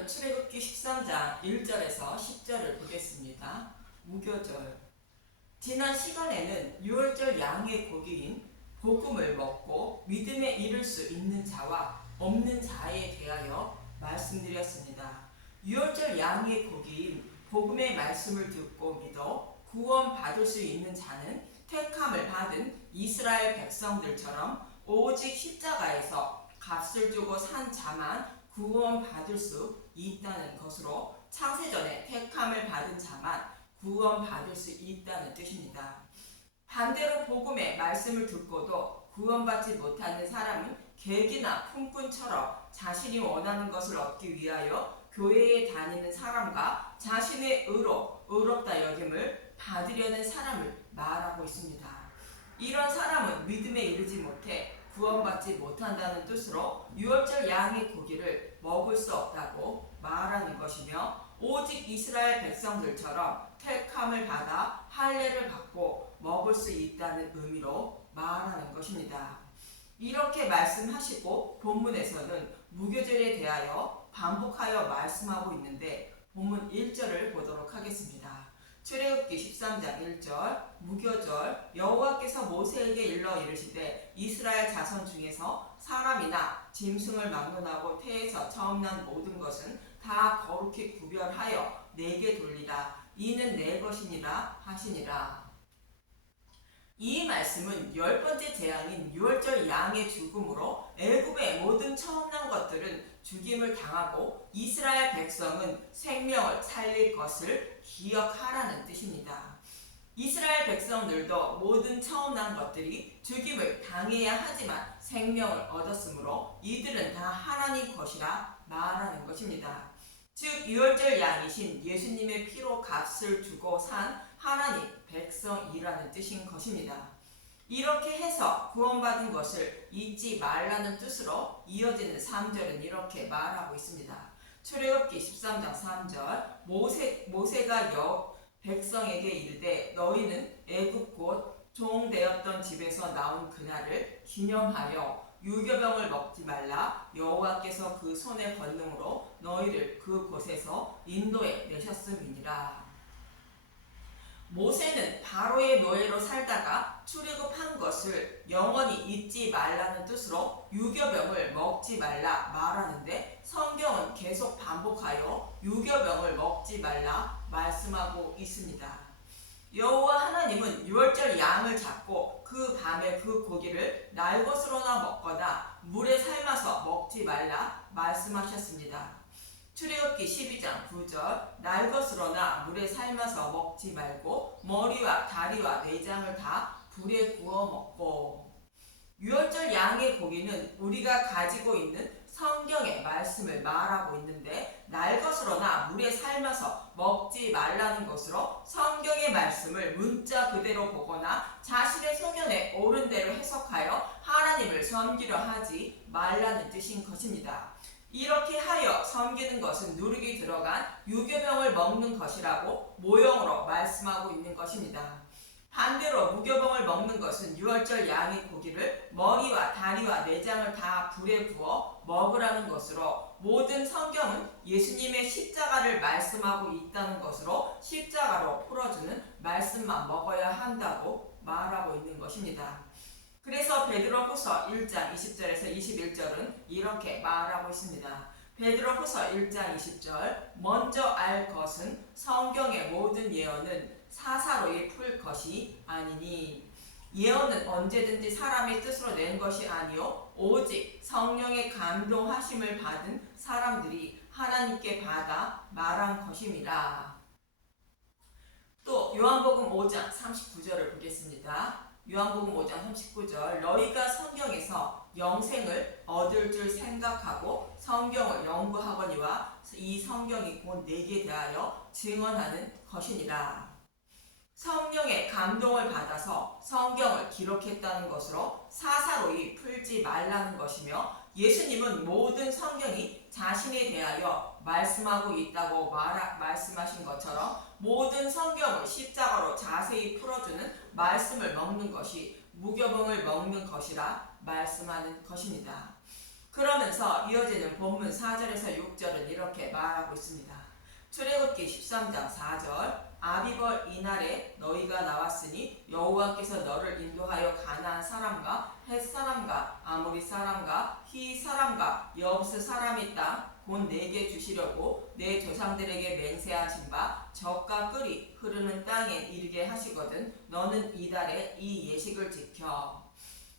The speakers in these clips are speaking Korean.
오늘은 출애굽기 13장 1절에서 10절을 보겠습니다. 무교절. 지난 시간에는 유월절 양의 고기인 복음을 먹고 믿음에 이를 수 있는 자와 없는 자에 대하여 말씀드렸습니다. 유월절 양의 고기인 복음의 말씀을 듣고 믿어 구원받을 수 있는 자는 택함을 받은 이스라엘 백성들처럼 오직 십자가에서 값을 주고 산 자만 구원받을 수 있다는 것으로 창세전에 택함을 받은 자만 구원받을 수 있다는 뜻입니다. 반대로 복음의 말씀을 듣고도 구원받지 못하는 사람은 객이나 품꾼처럼 자신이 원하는 것을 얻기 위하여 교회에 다니는 사람과 자신의 의롭다 여김을 받으려는 사람을 말하고 있습니다. 이런 사람은 믿음에 이르지 못해 구원받지 못한다는 뜻으로 유월절 양의 고기를 먹을 수 없다고 말하는 것이며, 오직 이스라엘 백성들처럼 택함을 받아 할례를 받고 먹을 수 있다는 의미로 말하는 것입니다. 이렇게 말씀하시고 본문에서는 무교절에 대하여 반복하여 말씀하고 있는데, 본문 1절을 보도록 하겠습니다. 출애굽기 13장 1절. 무교절. 여호와께서 모세에게 일러 이르시되 이스라엘 자손 중에서 사람이나 짐승을 막론하고 태에서 처음 난 모든 것은 다 거룩히 구별하여 내게 돌리라. 이는 내 것이니라 하시니라. 이 말씀은 10번째 재앙인 유월절 양의 죽음으로 애굽의 모든 처음 난 것들은 죽임을 당하고 이스라엘 백성은 생명을 살릴 것을 기억하라는 뜻입니다. 이스라엘 백성들도 모든 처음 난 것들이 죽임을 당해야 하지만 생명을 얻었으므로 이들은 다 하나님 것이라 말하는 것입니다. 즉 유월절 양이신 예수님의 피로 값을 주고 산 하나님 백성이라는 뜻인 것입니다. 이렇게 해서 구원받은 것을 잊지 말라는 뜻으로 이어지는 3절은 이렇게 말하고 있습니다. 출애굽기 13장 3절. 모세가 백성에게 이르되 너희는 애굽 곧 종되었던 집에서 나온 그날을 기념하여 유교병을 먹지 말라. 여호와께서 그 손의 권능으로 너희를 그곳에서 인도해 내셨음이니라. 모세는 바로의 노예로 살다가 출애굽한 것을 영원히 잊지 말라는 뜻으로 유교병을 먹지 말라 말하는데, 성경은 계속 반복하여 유교병을 먹지 말라 말씀하고 있습니다. 여호와 하나님은 유월절 양을 잡고 그 밤에 그 고기를 날 것으로나 먹거나 물에 삶아서 먹지 말라 말씀하셨습니다. 출애굽기 12장 9절. 날 것으로나 물에 삶아서 먹지 말고 머리와 다리와 내장을 다 불에 구워 먹고. 유월절 양의 고기는 우리가 가지고 있는 성경의 말씀을 말하고 있는데, 날 것으로나 물에 삶아서 먹지 말라는 것으로 성경의 말씀을 문자 그대로 보거나 자신의 소견에 옳은 대로 해석하여 하나님을 섬기려 하지 말라는 뜻인 것입니다. 이렇게 하여 섬기는 것은 누룩이 들어간 유교병을 먹는 것이라고 모형으로 말씀하고 있는 것입니다. 반대로 무교병을 먹는 것은 유월절 양의 고기를 머리와 다리와 내장을 다 불에 구워 먹으라는 것으로, 모든 성경은 예수님의 십자가를 말씀하고 있다는 것으로 십자가로 풀어주는 말씀만 먹어야 한다고 말하고 있는 것입니다. 그래서 베드로후서 1장 20절에서 21절은 이렇게 말하고 있습니다. 베드로후서 1장 20절. 먼저 알 것은 성경의 모든 예언은 사사로이 풀 것이 아니니. 예언은 언제든지 사람의 뜻으로 낸 것이 아니요 오직 성령의 감동하심을 받은 사람들이 하나님께 받아 말한 것임이라. 또 요한복음 5장 39절을 보겠습니다. 요한복음 5장 39절. 너희가 성경에서 영생을 얻을 줄 생각하고 성경을 연구하거니와 이 성경이 곧 내게 대하여 증언하는 것이니라. 성령의 감동을 받아서 성경을 기록했다는 것으로 사사로이 풀지 말라는 것이며, 예수님은 모든 성경이 자신에 대하여 말씀하고 있다고 말씀하신 것처럼 모든 성경을 십자가로 자세히 풀어주는 말씀을 먹는 것이 무교병을 먹는 것이라 말씀하는 것입니다. 그러면서 이어지는 본문 4절에서 6절은 이렇게 말하고 있습니다. 출애굽기 13장 4절 아비벌 이날에 너희가 나왔으니 여호와께서 너를 인도하여 가나안 사람과 헷 사람과 아모리 사람과 히 사람과 여부스 사람의 땅 곧 내게 주시려고 내 조상들에게 맹세하신 바 젖과 꿀이 흐르는 땅에 이르게 하시거든 너는 이달에 이 예식을 지켜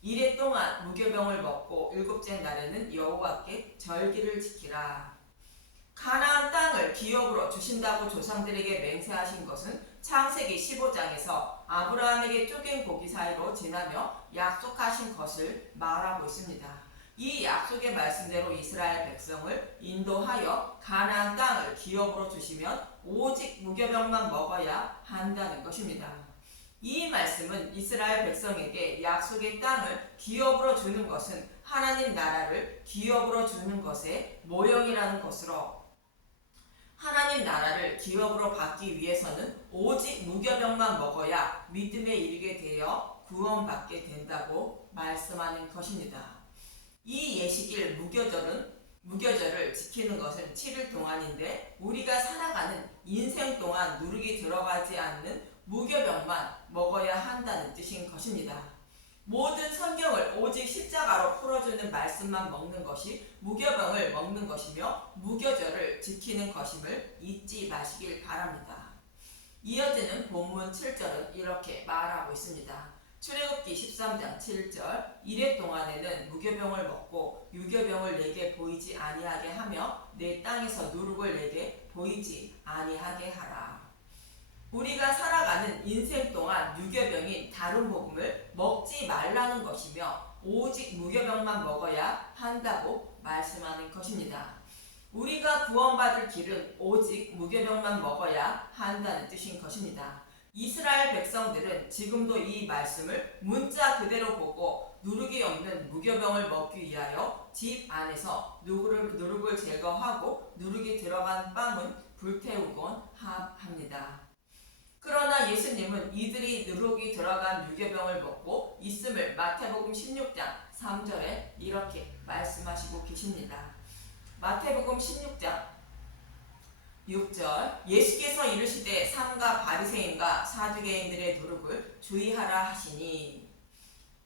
이래 동안 무교병을 먹고 일곱째 날에는 여호와께 절기를 지키라. 가나안 땅을 기업으로 주신다고 조상들에게 맹세하신 것은 창세기 15장에서 아브라함에게 쪼갠 고기 사이로 지나며 약속하신 것을 말하고 있습니다. 이 약속의 말씀대로 이스라엘 백성을 인도하여 가나안 땅을 기업으로 주시면 오직 무교병만 먹어야 한다는 것입니다. 이 말씀은 이스라엘 백성에게 약속의 땅을 기업으로 주는 것은 하나님 나라를 기업으로 주는 것의 모형이라는 것으로 하나님 나라를 기업으로 받기 위해서는 오직 무교병만 먹어야 믿음에 이르게 되어 구원받게 된다고 말씀하는 것입니다. 이 예식일 무교절을 지키는 것은 7일 동안인데 우리가 살아가는 인생 동안 누룩이 들어가지 않는 무교병만 먹어야 한다는 뜻인 것입니다. 모든 성경을 오직 십자가로 풀어주는 말씀만 먹는 것이 무교병을 먹는 것이며 무교절을 지키는 것임을 잊지 마시길 바랍니다. 이어지는 본문 7절은 이렇게 말하고 있습니다. 출애굽기 13장 7절 이래 동안에는 무교병을 먹고 유교병을 내게 보이지 아니하게 하며 내 땅에서 누룩을 내게 보이지 아니하게 하라. 우리가 살아가는 인생 동안 유교병인 다른 복음을 먹지 말라는 것이며 오직 무교병만 먹어야 한다고 말씀하는 것입니다. 우리가 구원받을 길은 오직 무교병만 먹어야 한다는 뜻인 것입니다. 이스라엘 백성들은 지금도 이 말씀을 문자 그대로 보고 누룩이 없는 무교병을 먹기 위하여 집 안에서 누룩을 제거하고 누룩이 들어간 빵은 불태우곤 합니다. 그러나 예수님은 이들이 누룩이 들어간 유교병을 먹고 있음을 마태복음 16장 3절에 이렇게 말씀하시고 계십니다. 마태복음 16장 6절 예수께서 이르시되 삼가 바리새인과 사두개인들의 누룩을 주의하라 하시니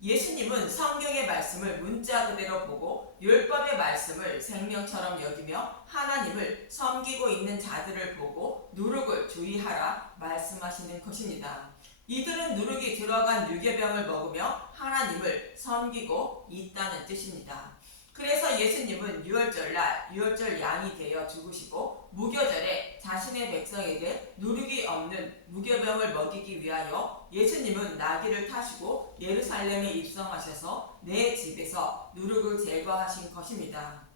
예수님은 성경의 말씀을 문자 그대로 보고 율법의 말씀을 생명처럼 여기며 하나님을 섬기고 있는 자들을 보고 누룩을 주의하라 말씀하시는 것입니다. 이들은 누룩이 들어간 유교병을 먹으며 하나님을 섬기고 있다는 뜻입니다. 그래서 예수님은 유월절날 유월절 양이 되어 죽으시고 무교절에 자신의 백성에게 누룩이 없는 무교병을 먹이기 위하여 예수님은 나귀를 타시고 예루살렘에 입성하셔서 내 집에서 누룩을 제거하신 것입니다.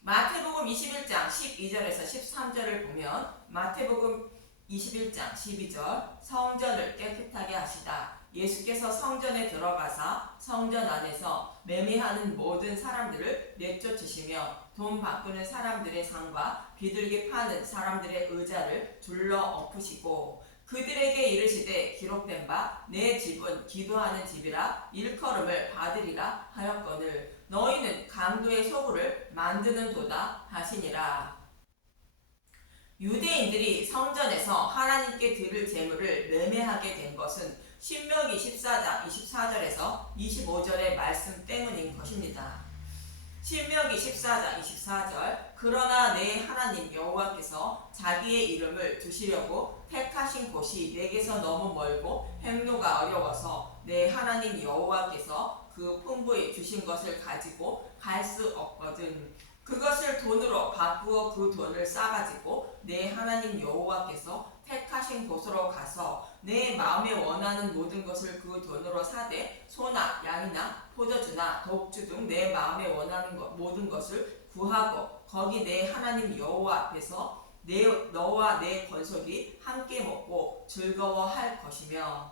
마태복음 21장 12절에서 13절을 보면 마태복음 21장 12절 성전을 깨끗하게 하시다. 예수께서 성전에 들어가사 성전 안에서 매매하는 모든 사람들을 내쫓으시며 돈 바꾸는 사람들의 상과 비둘기 파는 사람들의 의자를 둘러 엎으시고 그들에게 이르시되 기록된 바 내 집은 기도하는 집이라 일컬음을 받으리라 하였거늘 너희는 강도의 소굴을 만드는 도다 하시니라. 유대인들이 성전에서 하나님께 드릴 제물을 매매하게 된 것은 신명기 14장 24절에서 25절의 말씀 때문인 것입니다. 신명기 14장 24절 그러나 내 하나님 여호와께서 자기의 이름을 두시려고 택하신 곳이 내게서 너무 멀고 행로가 어려워서 내 하나님 여호와께서 그 풍부히 주신 것을 가지고 갈 수 없거든. 그것을 돈으로 바꾸어 그 돈을 싸가지고 내 하나님 여호와께서 택하신 곳으로 가서 내 마음에 원하는 모든 것을 그 돈으로 사되 소나 양이나 포도주나 독주 등 내 마음에 원하는 모든 것을 구하고 거기 내 하나님 여호와 앞에서 너와 내 권속이 함께 먹고 즐거워할 것이며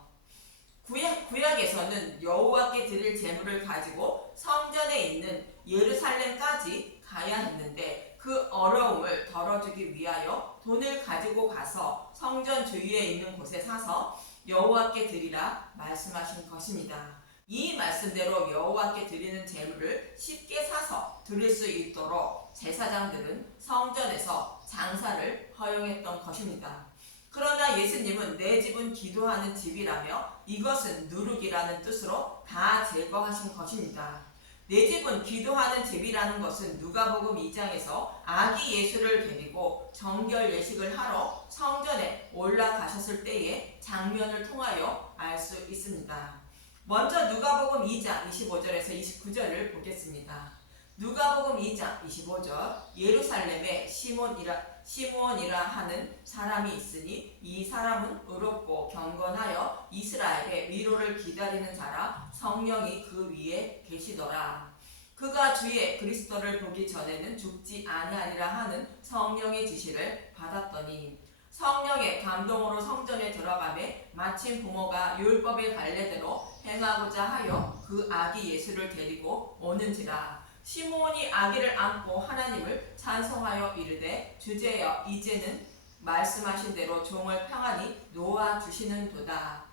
구약에서는 여호와께 드릴 제물을 가지고 성전에 있는 예루살렘까지 가야 했는데 그 어려움을 덜어주기 위하여 돈을 가지고 가서 성전 주위에 있는 곳에 사서 여호와께 드리라 말씀하신 것입니다. 이 말씀대로 여호와께 드리는 제물을 쉽게 사서 드릴 수 있도록 제사장들은 성전에서 장사를 허용했던 것입니다. 그러나 예수님은 내 집은 기도하는 집이라며 이것은 누룩이라는 뜻으로 다 제거하신 것입니다. 내 집은 기도하는 집이라는 것은 누가복음 2장에서 아기 예수를 데리고 정결 예식을 하러 성전에 올라가셨을 때의 장면을 통하여 알 수 있습니다. 먼저 누가복음 2장 25절에서 29절을 보겠습니다. 누가복음 2장 25절 예루살렘에 시므온이라 하는 사람이 있으니 이 사람은 의롭고 경건하여 이스라엘의 위로를 기다리는 자라 성령이 그 위에 계시더라. 그가 주의 그리스도를 보기 전에는 죽지 아니하리라 하는 성령의 지시를 받았더니 성령의 감동으로 성전에 들어가매 마침 부모가 율법의 관례대로 행하고자 하여 그 아기 예수를 데리고 오는지라. 시므온이 아기를 안고 하나님을 찬송하여 이르되 주제여 이제는 말씀하신 대로 종을 평안히 놓아 주시는도다.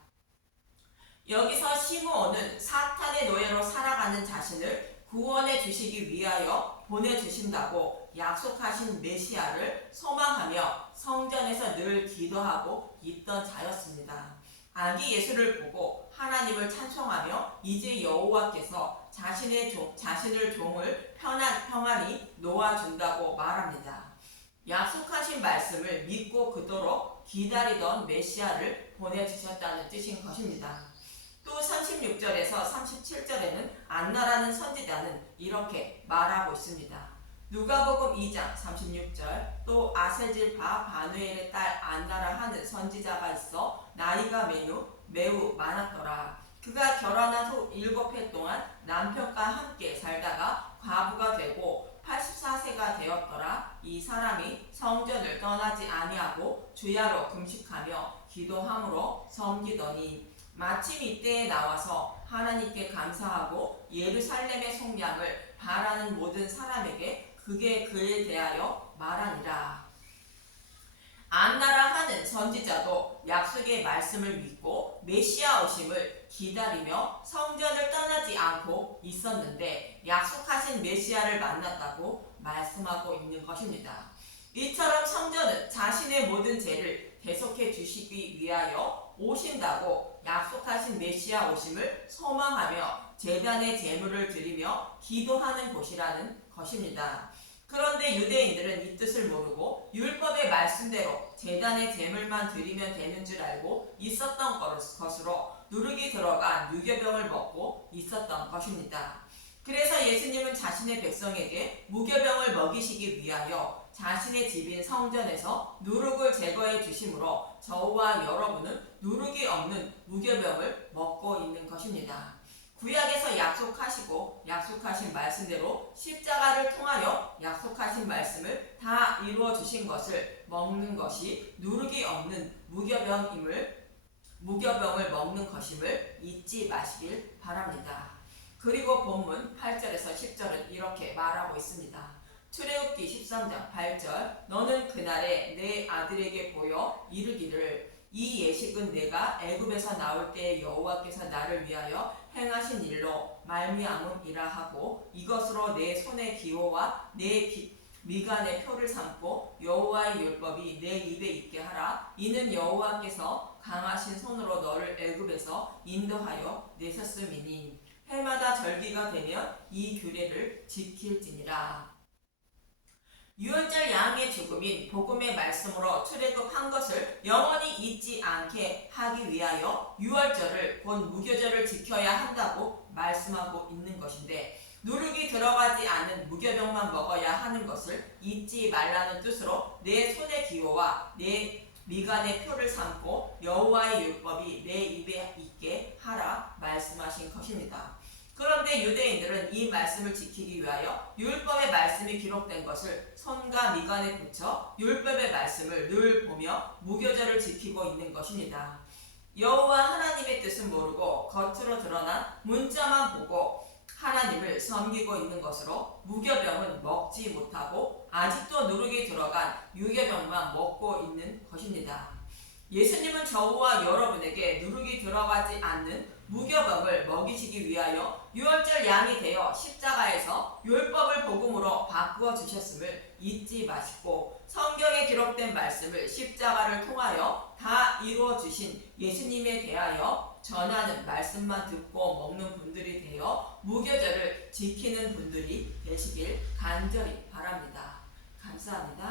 여기서 시므온은 사탄의 노예로 살아가는 자신을 구원해 주시기 위하여 보내주신다고 약속하신 메시아를 소망하며 성전에서 늘 기도하고 있던 자였습니다. 아기 예수를 보고 하나님을 찬송하며 이제 여호와께서 자신을 종을 평안히 놓아준다고 말합니다. 약속하신 말씀을 믿고 그토록 기다리던 메시아를 보내주셨다는 뜻인 것입니다. 또 36절에서 37절에는 안나라는 선지자는 이렇게 말하고 있습니다. 누가복음 2장 36절 또 아셀질파 바누엘의 딸 안나라 하는 선지자가 있어 나이가 매우 많았더라. 그가 결혼한 후 7해 동안 남편과 함께 살다가 과부가 되고 84세가 되었더라. 이 사람이 성전을 떠나지 아니하고 주야로 금식하며 기도함으로 섬기더니 마침 이때에 나와서 하나님께 감사하고 예루살렘의 속량을 바라는 모든 사람에게 그에 대하여 말하니라. 안나라 하는 선지자도 약속의 말씀을 믿고 메시아 오심을 기다리며 성전을 떠나지 않고 있었는데 약속하신 메시아를 만났다고 말씀하고 있는 것입니다. 이처럼 성전은 자신의 모든 죄를 대속해 주시기 위하여 오신다고 약속하신 메시아 오심을 소망하며 제단의 제물을 드리며 기도하는 곳이라는 것입니다. 그런데 유대인들은 이 뜻을 모르고 율법의 말씀대로 제단의 제물만 드리면 되는 줄 알고 있었던 것으로 누룩이 들어간 무교병을 먹고 있었던 것입니다. 그래서 예수님은 자신의 백성에게 무교병을 먹이시기 위하여 자신의 집인 성전에서 누룩을 제거해 주심으로 저와 여러분은 누룩이 없는 무교병을 먹고 있는 것입니다. 구약에서 약속하시고 약속하신 말씀대로 십자가를 통하여 약속하신 말씀을 다 이루어 주신 것을 먹는 것이 누룩이 없는 무교병을 먹는 것임을 잊지 마시길 바랍니다. 그리고 본문 8절에서 10절은 이렇게 말하고 있습니다. 출애굽기 13장 8절 너는 그날에 내 아들에게 보여 이르기를 이 예식은 내가 애굽에서 나올 때 여호와께서 나를 위하여 행하신 일로 말미암음이라 하고 이것으로 내 손의 기호와 내 미간의 표를 삼고 여호와의 율법이 내 입에 있게 하라. 이는 여호와께서 강하신 손으로 너를 애굽에서 인도하여 내셨음이니 해마다 절기가 되면 이 규례를 지킬지니라. 유월절 양의 죽음인 복음의 말씀으로 출애굽한 것을 영원히 잊지 않게 하기 위하여 유월절을 곧 무교절을 지켜야 한다고 말씀하고 있는 것인데 누룩이 들어가지 않은 무교병만 먹어야 하는 것을 잊지 말라는 뜻으로 내 손의 기호와 내 미간의 표를 삼고 여호와의 율법이 내 입에 있게 하라 말씀하신 것입니다. 그런데 유대인들은 이 말씀을 지키기 위하여 율법의 말씀이 기록된 것을 손과 미간에 붙여 율법의 말씀을 늘 보며 무교절을 지키고 있는 것입니다. 여호와 하나님의 뜻은 모르고 겉으로 드러난 문자만 보고 하나님을 섬기고 있는 것으로 무교병은 먹지 못하고 아직도 누룩이 들어간 유교병만 먹고 있는 것입니다. 예수님은 저와 여러분에게 누룩이 들어가지 않는 무교병을 먹이시기 위하여 유월절 양이 되어 십자가에서 율법을 복음으로 바꾸어 주셨음을 잊지 마시고 성경에 기록된 말씀을 십자가를 통하여 다 이루어 주신 예수님에 대하여 전하는 말씀만 듣고 먹는 분들이 되어 무교절을 지키는 분들이 되시길 간절히 바랍니다. 감사합니다.